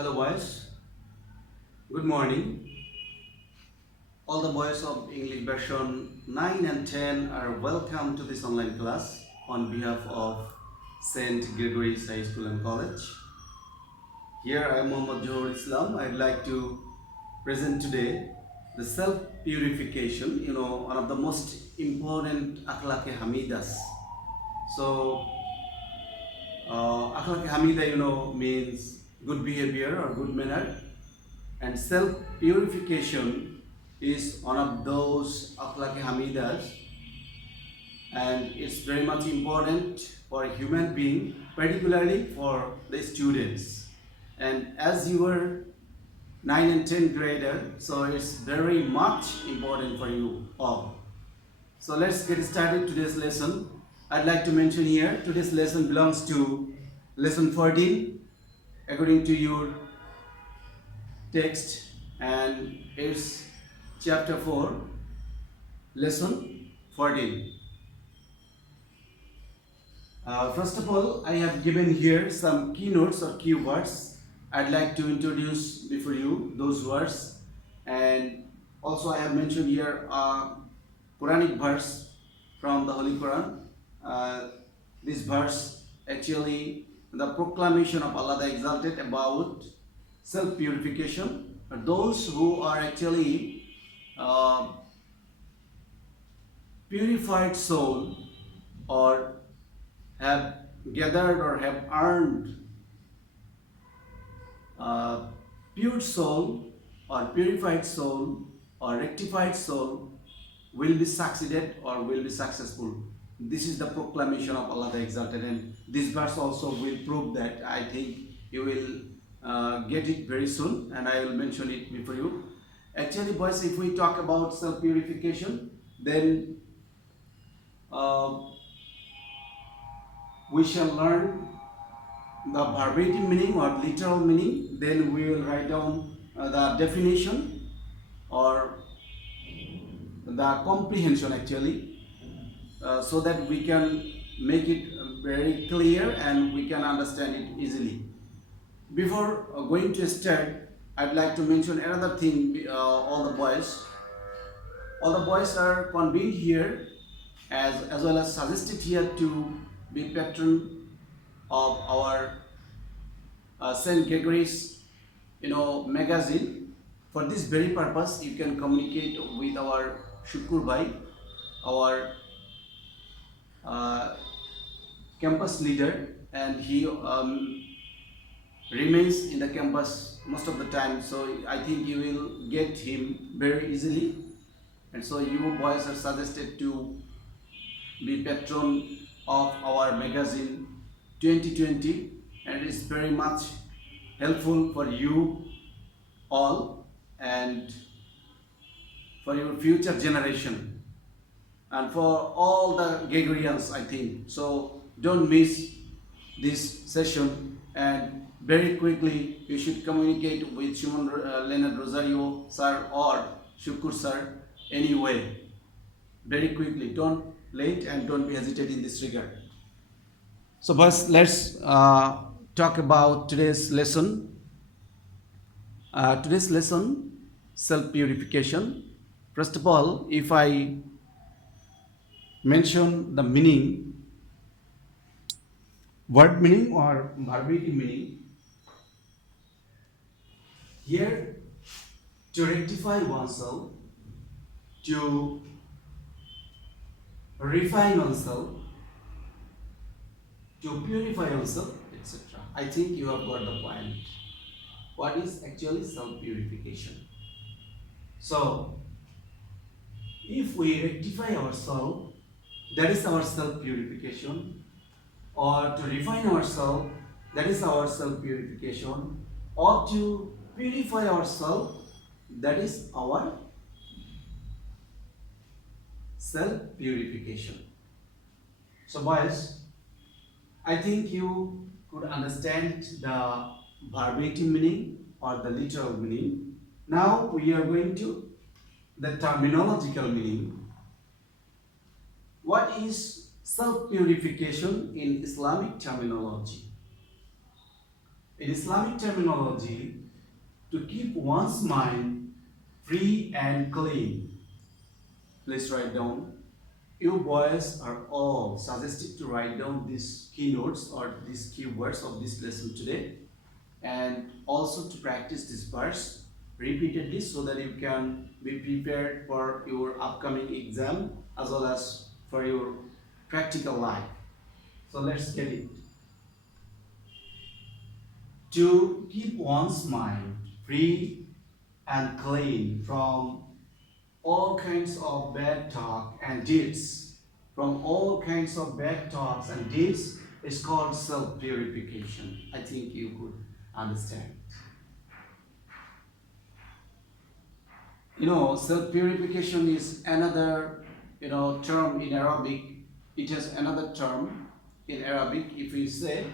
Hello boys, good morning. All the boys of English version 9 and 10 are welcome to this online class on behalf of St. Gregory's High School and College. Here I am Muhammad Johor Islam. I'd like to present today the self-purification, one of the most important akhlaq hamidas. So, akhlaq hamida, means good behavior or good manner, and self purification is one of those akhlaq hamidas, and it's very much important for a human being, particularly for the students. And as you are 9 and 10 grader, so it's very much important for you all. So let's get started today's lesson. I'd like to mention here today's lesson belongs to lesson 14 according to your text, and it's chapter 4, lesson 14. First of all, I have given here some keynotes or keywords. I'd like to introduce before you those words, and also I have mentioned here a Quranic verse from the Holy Quran. Uh, this verse actually the proclamation of Allah the Exalted about self-purification. Those who are actually uh, purified soul, or have gathered or have earned pure soul or purified soul or rectified soul, will be succeeded or will be successful. This is the proclamation of Allah the Exalted, and this verse also will prove that. I think you will get it very soon, and I will mention it before you. Actually, boys, if we talk about self purification, then uh, we shall learn the verbatim meaning or literal meaning. Then we will write down the definition or the comprehension actually, so that we can make it very clear and we can understand it easily. Before going to start, I'd like to mention another thing. All the boys are convened here, as well as suggested here to be patron of our St. Gregory's magazine. For this very purpose, you can communicate with our Shukur Bhai, our uh, campus leader, and he remains in the campus most of the time, so I think you will get him very easily. And so you boys are suggested to be patron of our magazine 2020, and it's very much helpful for you all and for your future generation and for all the Gregorians, I think. So don't miss this session, and very quickly you should communicate with Shimon Leonard Rosario sir or Shukur sir anyway. Very quickly, don't late and don't be hesitant in this regard. So first, let's talk about today's lesson. Today's lesson, self-purification. First of all, if I mention the meaning, word meaning or verbatim meaning, here, to rectify oneself, to refine oneself, to purify oneself, etc. I think you have got the point. What is actually self-purification? So, if we rectify ourselves, that is our self-purification, or to refine ourselves, that is our self-purification, or to purify ourselves, that is our self-purification. So boys, I think you could understand the verbatim meaning or the literal meaning. Now we are going to the terminological meaning. What is self-purification in Islamic terminology? In Islamic terminology, to keep one's mind free and clean. Let's write down. You boys are all suggested to write down these keynotes or these keywords of this lesson today, and also to practice this verse repeatedly so that you can be prepared for your upcoming exam as well as for your practical life. So let's get it. To keep one's mind free and clean from all kinds of bad talk and deeds, from all kinds of bad talks and deeds, is called self-purification. I think you could understand. Self-purification is another, term in Arabic. It has another term in Arabic. If we say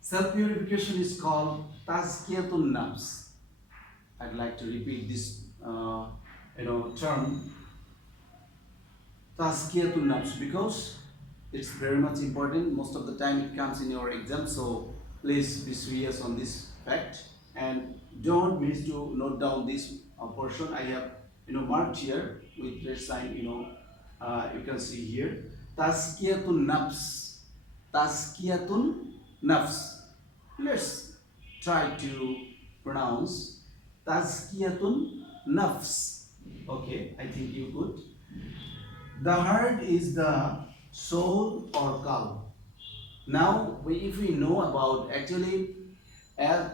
self-purification is called tazkiyatun nafs. I'd like to repeat this, term tazkiyatun nafs because it's very much important. Most of the time it comes in your exam, so please be serious on this fact and don't miss to note down this portion. I have marked here with red sign. You can see here tazkiyatun nafs. Tazkiyatun nafs. Let's try to pronounce tazkiyatun nafs. Okay, I think you could. The heart is the soul or qalb. Now, if we know about actually,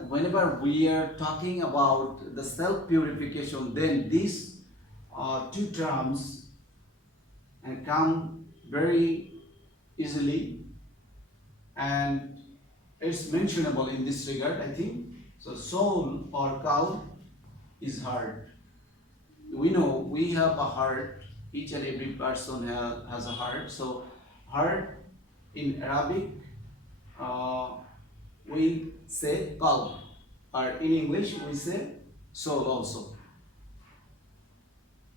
whenever we are talking about the self-purification, then these two terms come very easily, and it's mentionable in this regard, I think. So, soul or qalb is heart. We know we have a heart. Each and every person has a heart. So, heart in Arabic, we say qalb, or in English we say soul also.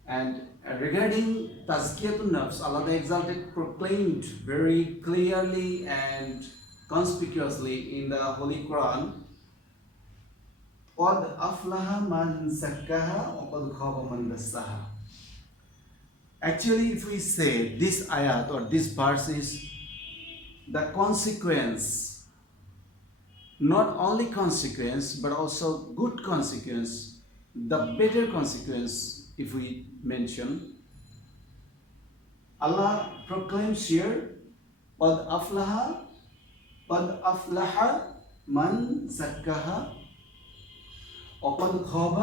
And regarding tazkiyatun nafs, Allah the Exalted proclaimed very clearly and conspicuously in the Holy Quran, قَدْ أَفْلَهَ مَنْ زَكَّاهَا وَقَدْ خَابَ مَنْ دَسَّاهَا. Actually, if we say this ayat or this verse is the consequence, not only consequence but also good consequence, the better consequence, if we mention, Allah proclaims here, قَدْ أَفْلَحَ مَنْ زَكَّاهَا وَقَدْ خَابَ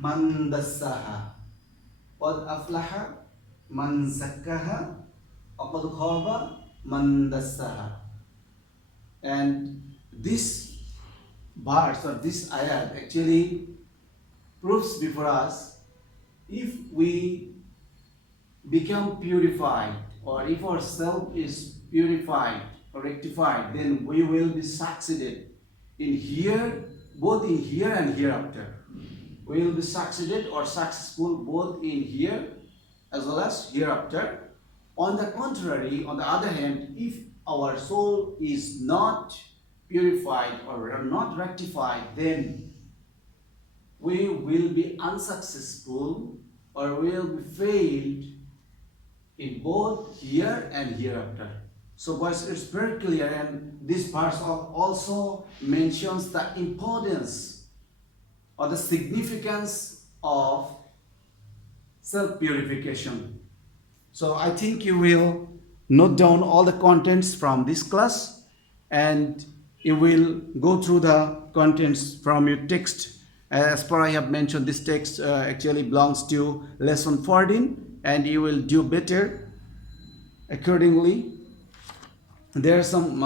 مَنْ دَسَّاهَا. قَدْ أَفْلَحَ مَنْ زَكَّاهَا وَقَدْ خَابَ مَنْ دَسَّاهَا. And this verse or this ayat actually proves before us, if we become purified, or if our self is purified or rectified, then we will be succeeded in here, both in here and hereafter. We will be succeeded or successful both in here as well as hereafter. On the contrary, on the other hand, if our soul is not purified or not rectified, then we will be unsuccessful or we will be failed in both here and hereafter. So boys, it's very clear, and this verse also mentions the importance or the significance of self-purification. So I think you will note down all the contents from this class, and you will go through the contents from your text. As per I have mentioned, this text actually belongs to lesson 14, and you will do better accordingly. There are some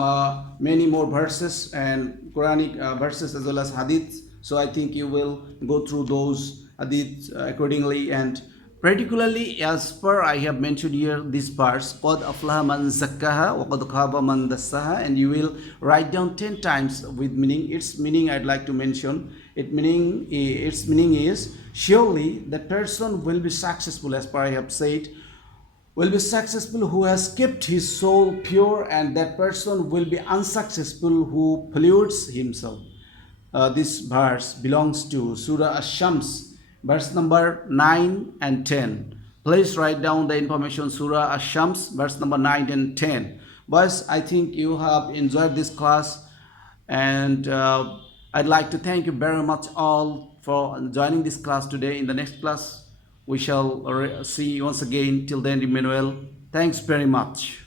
many more verses and Quranic verses as well as hadiths. So I think you will go through those hadiths accordingly, and particularly as per I have mentioned here this verse, قَدْ أَفْلَهَ مَنْ زَكَّاهَا وَقَدْ خَابَ مَنْ دَسَّاهَا, and you will write down 10 times with meaning. Its meaning I'd like to mention. Its meaning is, surely the person will be successful, as per I have said, will be successful who has kept his soul pure, and that person will be unsuccessful who pollutes himself. This verse belongs to Surah Ash-Shams, verse number 9 and 10. Please write down the information. Surah Ash-Shams, verse number 9 and 10. Boys, I think you have enjoyed this class, and I'd like to thank you very much all for joining this class today. In the next class, we shall see you once again. Till then, remain well. Thanks very much.